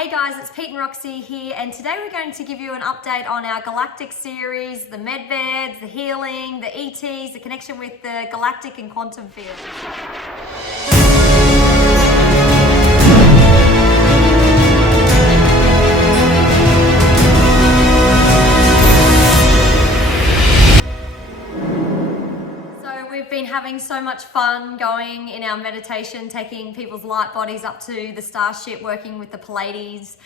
Hey guys, it's Pete and Roxy here, and today we're going to give you an update on our Galactic series, the medbeds, the healing, the ETs, the connection with the galactic and quantum field. We've been having so much fun going in our meditation, taking people's light bodies up to the starship, working with the Pleiadians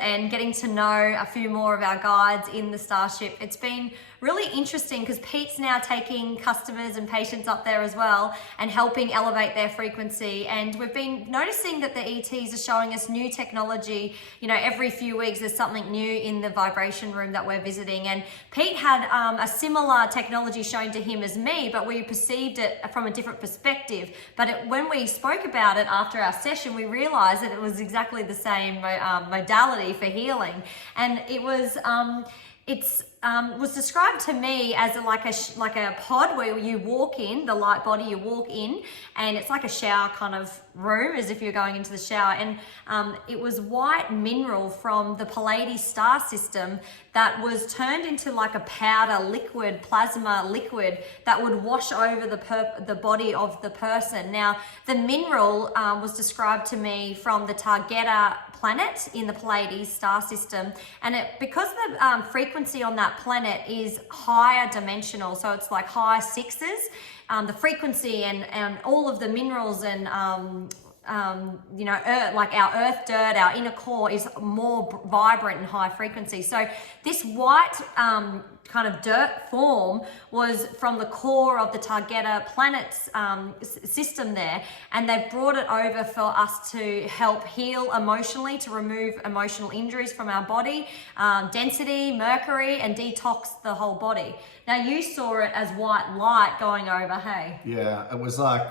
and getting to know a few more of our guides in the starship. It's been really interesting because Pete's now taking customers and patients up there as well and helping elevate their frequency. And we've been noticing that the ETs are showing us new technology. You know, every few weeks there's something new in the vibration room that we're visiting. And Pete had a similar technology shown to him as me, but we perceived it from a different perspective. But when we spoke about it after our session, we realized that it was exactly the same modality for healing. And it was was described to me as like a pod where you walk in, the light body, you walk in, and it's like a shower kind of room, as if you're going into the shower. And it was white mineral from the Pleiades star system that was turned into like a powder liquid, plasma liquid that would wash over the body of the person. Now, the mineral was described to me from the Targeta planet in the Pleiades star system, and because the frequency on that planet is higher dimensional, so it's like high sixes, the frequency and all of the minerals and like our earth dirt, our inner core is more vibrant and high frequency. So this white kind of dirt form was from the core of the Targeta planet's system there, and they've brought it over for us to help heal emotionally, to remove emotional injuries from our body, density, mercury, and detox the whole body. Now, you saw it as white light going over, hey? Yeah, it was like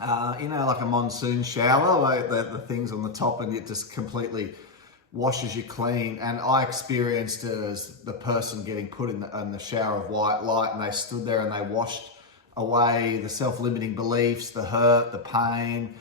like a monsoon shower, like the things on the top, and it just completely washes you clean. And I experienced it as the person getting put in the shower of white light, and they stood there and they washed away the self-limiting beliefs, the hurt, the pain,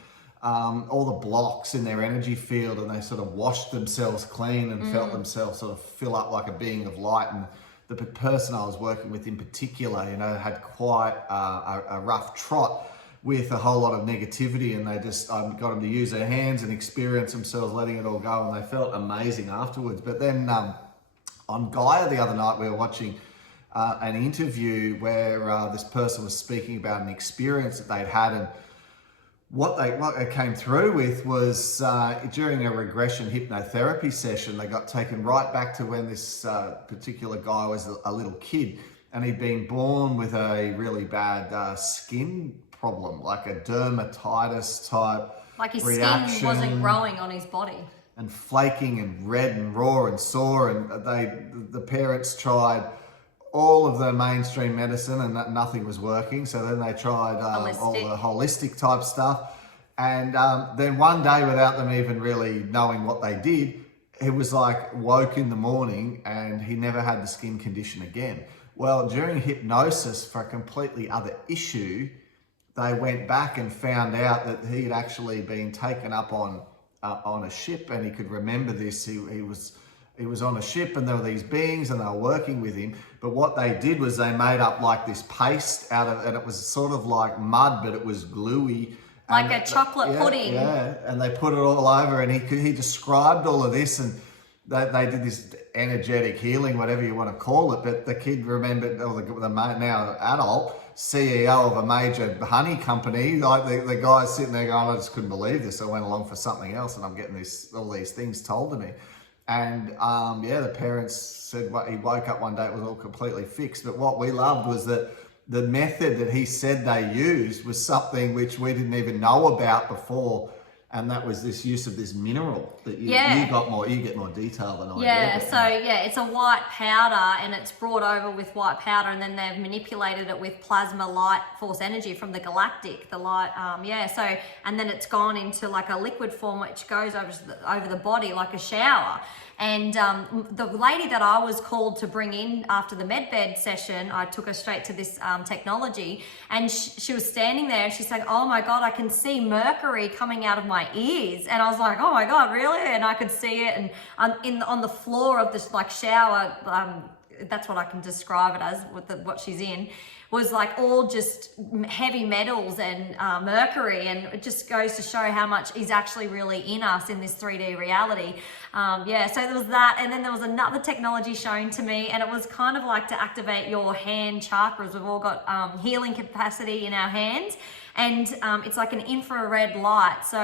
all the blocks in their energy field, and they sort of washed themselves clean and felt themselves sort of fill up like a being of light. And the person I was working with in particular, had quite a rough trot with a whole lot of negativity, and they just got them to use their hands and experience themselves letting it all go, and they felt amazing afterwards. But then on Gaia the other night, we were watching an interview where this person was speaking about an experience that they'd had, and what they came through with was during a regression hypnotherapy session, they got taken right back to when this particular guy was a little kid, and he'd been born with a really bad skin problem, like a dermatitis type, like his reaction, skin wasn't growing on his body, and flaking and red and raw and sore. And the parents tried all of the mainstream medicine, and nothing was working. So then they tried all the holistic type stuff, and then one day, without them even really knowing what they did, he was like woke in the morning and he never had the skin condition again. Well, during hypnosis for a completely other issue, they went back and found out that he had actually been taken up on a ship, and he could remember this. He was on a ship, and there were these beings, and they were working with him. But what they did was they made up like this paste out of, and it was sort of like mud, but it was gluey, like a chocolate pudding. Yeah, and they put it all over, and he described all of this, and they did this energetic healing, whatever you want to call it. But the kid remembered, or the now adult CEO of a major honey company, like the guy's sitting there going, I just couldn't believe this. I went along for something else, and I'm getting all these things told to me. And the parents said he woke up one day, it was all completely fixed. But what we loved was that the method that he said they used was something which we didn't even know about before. And that was this use of this mineral that you get more detail than I did. Yeah, it's a white powder, and it's brought over with white powder, and then they've manipulated it with plasma light force energy from the Galactic, the light, and then it's gone into like a liquid form which goes over the body like a shower. And the lady that I was called to bring in after the medbed session, I took her straight to this technology, and she was standing there, and she's like, oh my God, I can see mercury coming out of my my ears, and I was like, oh my God, really? And I could see it, and on the floor of this like shower, that's what I can describe it as with what she's in, was like all just heavy metals and mercury, and it just goes to show how much is actually really in us in this 3D reality. Yeah, so there was that, and then there was another technology shown to me, and it was kind of like to activate your hand chakras. We've all got healing capacity in our hands, and it's like an infrared light. So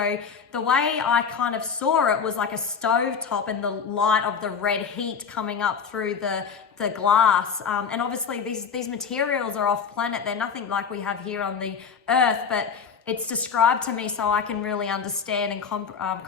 the way I kind of saw it was like a stove top and the light of the red heat coming up through the glass. And obviously these materials are off planet. They're nothing like we have here on the earth, but it's described to me so I can really understand and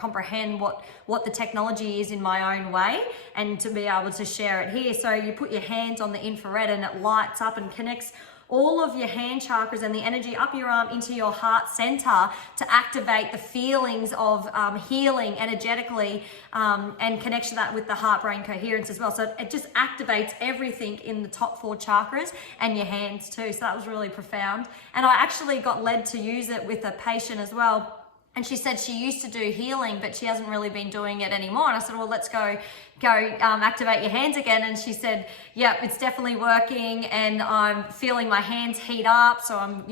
comprehend what the technology is in my own way, and to be able to share it here. So you put your hands on the infrared and it lights up and connects all of your hand chakras and the energy up your arm into your heart center to activate the feelings of healing energetically, and connection that with the heart-brain coherence as well. So it just activates everything in the top 4 chakras and your hands too. So that was really profound. And I actually got led to use it with a patient as well. And she said she used to do healing, but she hasn't really been doing it anymore. And I said, well, let's go activate your hands again. And she said, yeah, it's definitely working, and I'm feeling my hands heat up. So I'm,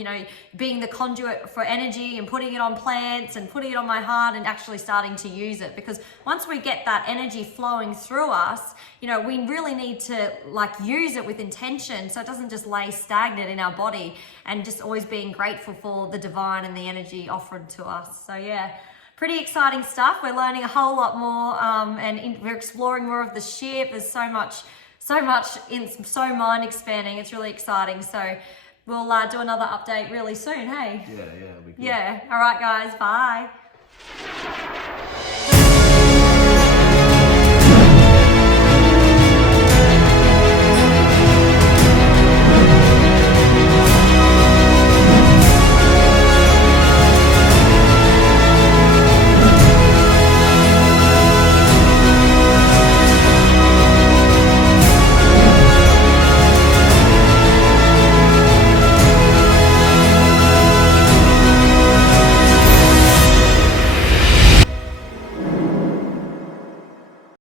being the conduit for energy and putting it on plants and putting it on my heart and actually starting to use it. Because once we get that energy flowing through us, we really need to use it with intention, so it doesn't just lay stagnant in our body, and just always being grateful for the divine and the energy offered to us. So yeah, pretty exciting stuff. We're learning a whole lot more, and we're exploring more of the ship. There's so much, so mind expanding. It's really exciting. So we'll do another update really soon. Hey. Yeah, it'll be good. Yeah. All right, guys. Bye.